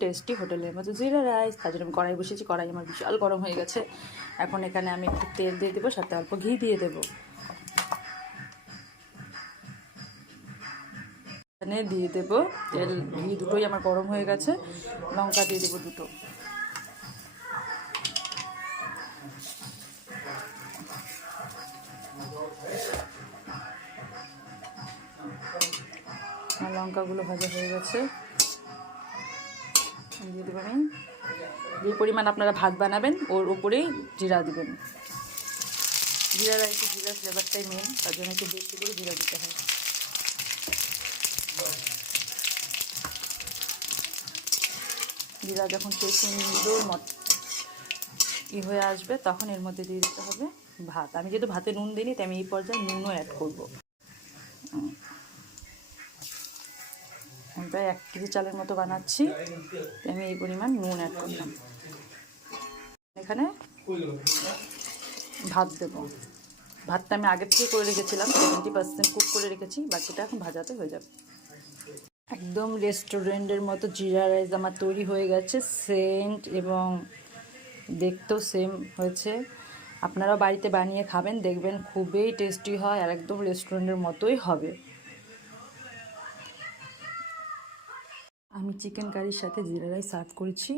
Tasty হোটেলের মতো জিরা রাইস। তার জন্য আমি কড়াই বসেছি, কড়াই আমার বিশাল গরম হয়ে গেছে। এখন এখানে আমি একটু তেল দিয়ে দেবো, সাথে অল্প ঘি দিয়ে দেবো। এখানে দিয়ে দেবো তেল, ঘি দুটোই আমার গরম হয়ে গেছে। লঙ্কা দিয়ে দেবো দুটো। আমার লঙ্কাগুলো ভাজা হয়ে গেছে। দিয়ে দেবো আমি যে পরিমাণ আপনারা ভাত বানাবেন ওর উপরেই জিরা দিবেন। জিরা রাইসে জিরা ফ্লেভারটাই মেন, তার জন্য একটু বেশি করে জিরা দিতে হয়। জিরা যখন সেই সুন্দর হয়ে আসবে তখন এর মধ্যে দিয়ে দিতে হবে ভাত। আমি যেহেতু ভাতে নুন দিইনি তাই আমি এই পর্যায়ে নুনও অ্যাড করবো। আমি প্রায় 1 কেজি চালের মতো বানাচ্ছি, তাই আমি এই পরিমাণ নুন অ্যাড করলাম। এখানে ভাত দেবো। ভাতটা আমি আগের থেকে করে রেখেছিলাম, 70% কুক করে রেখেছি, বাকিটা এখন ভাজাতে হয়ে যাবে। একদম রেস্টুরেন্টের মতো জিরা রাইস আমার তৈরি হয়ে গেছে। সেন্ট এবং দেখতেও সেম হয়েছে। আপনারাও বাড়িতে বানিয়ে খাবেন, দেখবেন খুবই টেস্টি হয় আর একদম রেস্টুরেন্টের মতোই হবে। আমি চিকেন কারির সাথে জিরা রাইস সার্ভ করেছি।